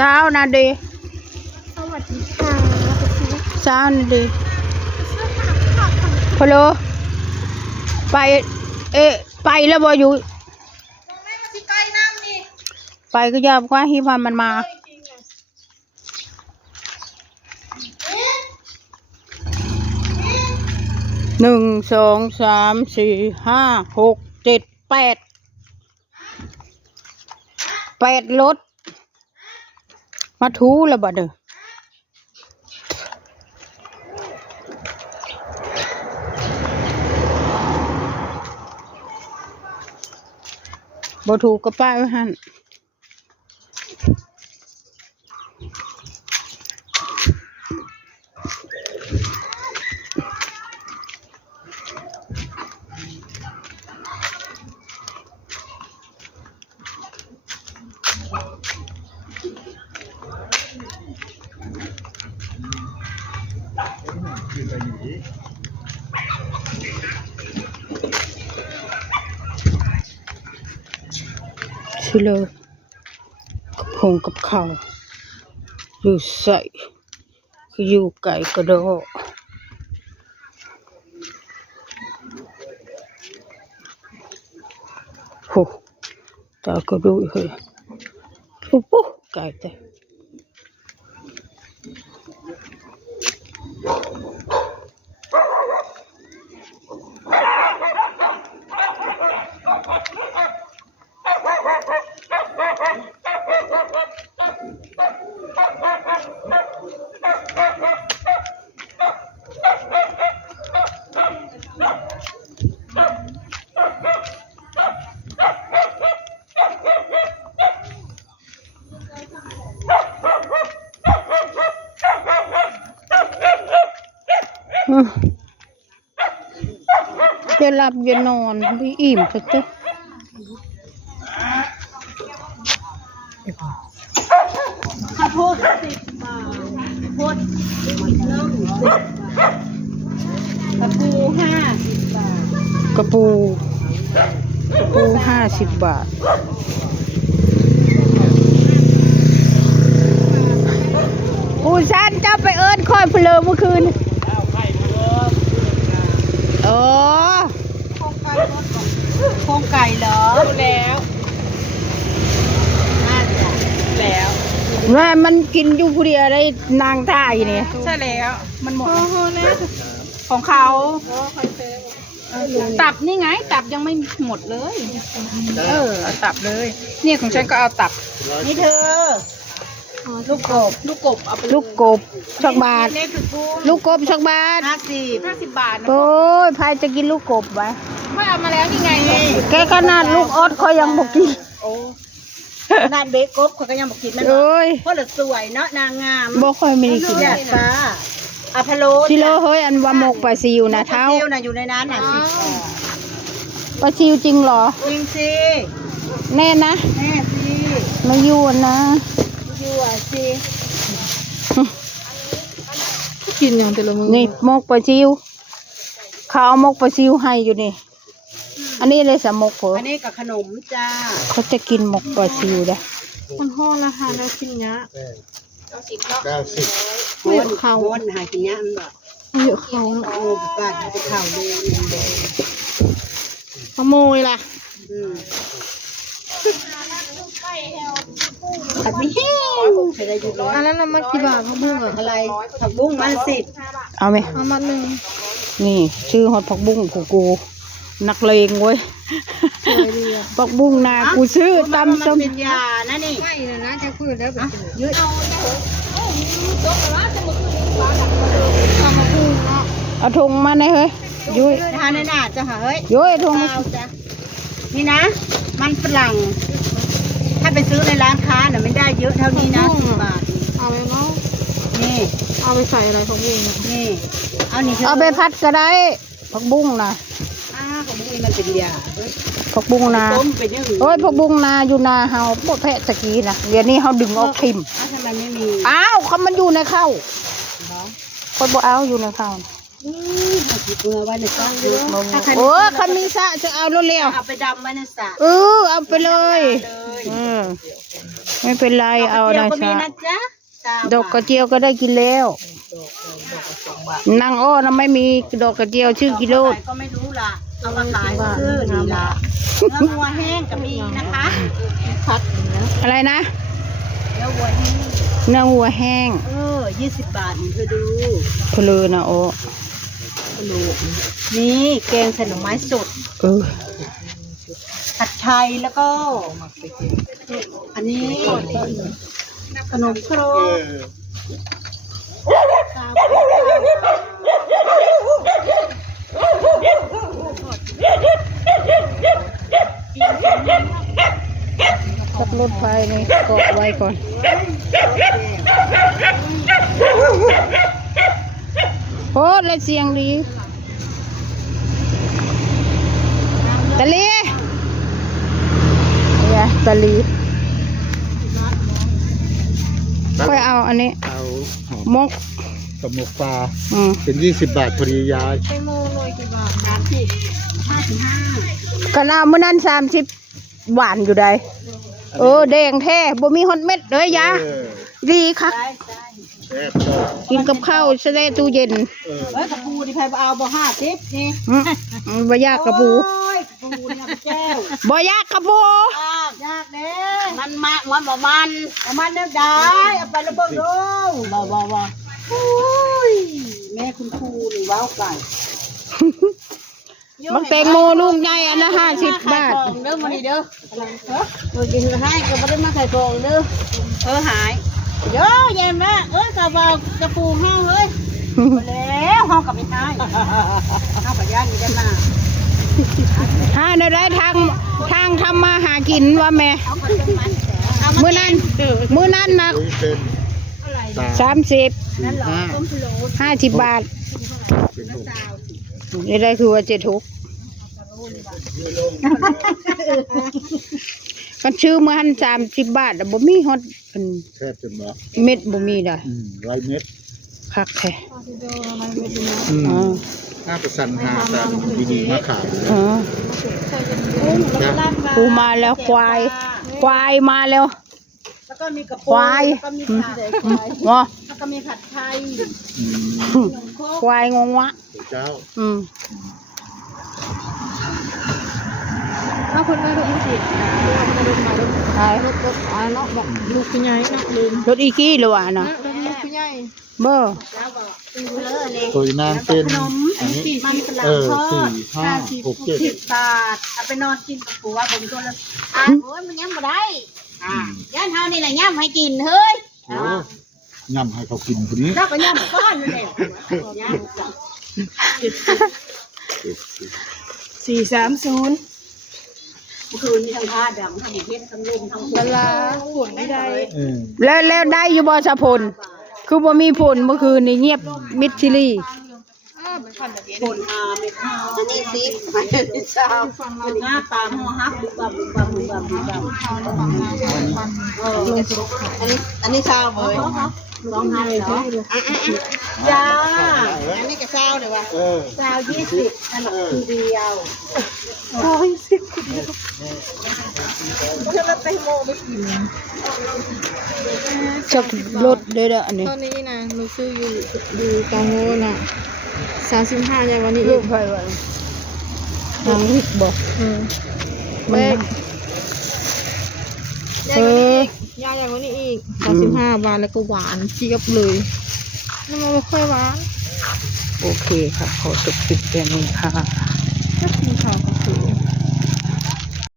เช้านะดีสวัสดีค่ะเช้านะดีพะโลไปไปแล้วบ่อยู่ไปก็ยามกว่าที่ว่ามันมา1 2 3 4 5 6 7 8รถมาทูแล้วบ่เด้อบ่ถูกก็ป้ายไว้หั่นสิเลยกับผงกับข้าวอยู่ใส่คืออยู่ไก่กระโดดโหตากระดูกเลยปุ๊บไก่แต่อย่าหลับอย่านอนไม่อิ่มสักทีข้าวโพด10 บาทโพดเริ่ม10 บาทกระปู50 บาทกระปู50 บาทปูซันจะไปเอิ้นคอยเพลิงเมื่อคืนโอ้โครงไก่เหรอแล้วน่าจะแล้ว ว่ามันกินอยู่ผู้เดียวได้นางท่าอยู่นี่ใช่แล้วมันหมดของเขาตับนี่ไงตับยังไม่หมดเลยเอาตับเลยเนี่ยของฉันก็เอาตับนี่เธอลูกกบเอาไปลูกกบสักบาทลูกกบสักบาท50 บาทโอ้ยใครจะกินลูกกบวะไม่เอามาแล้วนี่ไงแกขนาดลูกออดเขายังบอกกินโอ้นานเบกกบเขาก็ยังบอกกินมันเพราะเหลือสวยเนาะนางงามบ่ค่อยไม่ได้กินฟ้าอะพะโล้ชิโลเฮ้ยอันว่าหมกปลาซิวนะเท้าซิวนะอยู่ในนั้นน่ะสิปลาซิวจริงเหรอจริงสิแน่นะแน่สิไม่ยุ่นนะยั่วสิกินอย่างแต่ละมื้อนี่หมกปลาซิวเขาเอาหมกปลาซิวให้อยู่นี่อันนี้เลยสมกเหรออันนี้กับขนมจ้าเขาจะกินหมกปลาซิวได้มันห่อละค่ะแล้วกินเนี้ย90เยอะเขาหากินเนี้ยมันแบบเยอะเขาโอ้บ้านจะเข่าเลยขโมยล่ะผัดไม่แห้งอันนั้นมันกี่บาทผักบุ้งอะไรผักบุ้งมัน10เอาไหมเอามา1นี่ชื่อฮอตผักบุ้งกูนักเลงเว้ยผักบุ้งนากูซื้อตำส้มเป็นยานะนี่ใช่นะจะพูดแล้วแบบยืดเอาถุงมาหน่อยเฮ้ยยุ้ยทานในหน้าจ้ะเฮ้ยยุ้ยถุงนี่นะมันฝรั่งถ้าไปซื้อในร้านค้าเนี่ยไม่ได้เยอะเท่านี้นะ10 บาทเอาไปเนาะนี่เอาไปใส่อะไรผักบุ้งนี่เอาไปพัดก็ได้ผักบุ้งนะผักบุ้งมันเป็นยาผักบุ้งนาโอ้ยผักบุ้งนาอยู่นาเฮาพวกแพะตะกี้นะเดี๋ยวนี้เฮาดึงออกทิมทำไมไม่มีอ้าวเขามันอยู่ในข้าวคนบ่เอาอยู่ในข้าว เมื่อไว้ในสระ โอ้เขามีสระจะเอาเร็ว เอาไปดำไว้ในสระ เอาไปเลยไม่เป็นไรเอาได้ ก็มี สระ นะจ๊ะ ดอกกระเจียวก็ได้กินแล้วนางอ้อนะไม่มีดอกกระเจียวชื่อกิโล ก็ไม่รู้ล่ะเอามาขายซื้อนี่ล่ะเนื้อวัวแห้งก็มีนะคะพัก อะไรนะ เนื้อวัวแห้ง เนื้อวัวแห้ง 20 บาทนี่เธอดู เพลือนะโอ้ นี่แกงใส่หน่อไม้สด ผัดไทยแล้วก็ อันนี้ขนมครก ขับรถไปนี่เกาะไว้ก่อนโอ้และเสียงดีตะลีเนี่ยตะลีค่อยเอาอันนี้ เอาหอม มก กับหมกปลา อืม เป็น20 บาทพอดียาย กะนามื้อนั้น30หวานอยู่ใดแดงแท้บ่มีฮอดเม็ดเลยยาดีคัก แซ่บก็ กินกับข้าวแช่ตู้เย็น กระปูนี่ใครเอาบ่50นี่ บ่ยากกระปู โอ้ยกระปูนี่แก้ว บ่ยากกระปู ยากเด้มันมันเด้อได้เอาไประเบิดดูบ่โอ้ยแม่คุณครูนี่ว้าวไก่ บักแตงโมลูกใหญ่อันละ50 บาท เด้อมาดิเด้อตัวกินให้ก็บ่ได้มาไข่ฟองเด้อหายเด้อเย็นนะกระบอกกระปูห้องเฮ้ยแล้วห้องกับไม่ใช่ห้องกับย่านนี่ได้มา ได้ทางทำมาหากินว่าแม่มื้อนั้นนะ อุ้ยเป็น 30 นั่นเหรอต้มพะโล้ 50 บาท เป็น6 นี่ได้คือว่า7 6กันชื่อมื้อหัน30 บาทบ่มีฮอดอัน แทบจะหมด เม็ดบ่มีได้ 100 เม็ด คักแท้ น่าจะสั่งหาแต่ดีๆมาขาย ปูมาแล้วควายมาแล้ว แล้วก็มีกระปู ควาย แล้วก็มีผัด แล้วก็มีผัดไทย ควายงงวะ เจ้า ถ้าคนมาดูสิรถเนาะบอกลูกพี่ใหญ่นะลืม รถอีกี้หรือวะเนาะ ลูกพี่ใหญ่ เบอร์ ตัวนางเป็นอันนี้ มันฝรั่งทอด 4 5 6 7 10 บาทเอาไปนอนกินกับผัวผมตัวละโอ้ยมันยังบ่ได้ย่านเฮานี่แหละย่ำให้กินเฮ้ย โอ้ยำให้เขากินคนนี้ เจ้าก็ย่ำก้อนนั่นแหละย่ำ 430 เมื่อคืนมีทั้งผ้าดำทั้งเพชรทั้งเล่มทั้ง เวลาฝนไม่ได้ แล้วได้อยู่บ่สะพลคือบ่มีผลเมื่อคืนนี่เงียบมิดชิลี่ ฝนมาไม่เข้าอันนี้ซิปอันนี้เช้าอันนี้ปลาหัวฮักบุบบับบุบบับบุบบับบุบบับอันนี้เช้าเลยร้องไห้เหรอยาอันนี้ก็เช้าเลยวะเช้า20ขนมทีเดียวจักรถเด้ออันนี้ ตอนนี้นะหนูซื้ออยู่ตองโง่น่ะ35อย่างวันนี้ ลู อี ก ก ไผว่าทางวิกบ่ แม่ เออ ย่าอย่างวันนี้อีก35 บาทแล้วก็หวานเจี๊ยบเลยนี่มันไม่ค่อยหวาน โอเคค่ะขอจบคลิปแค่นี้ค่ะ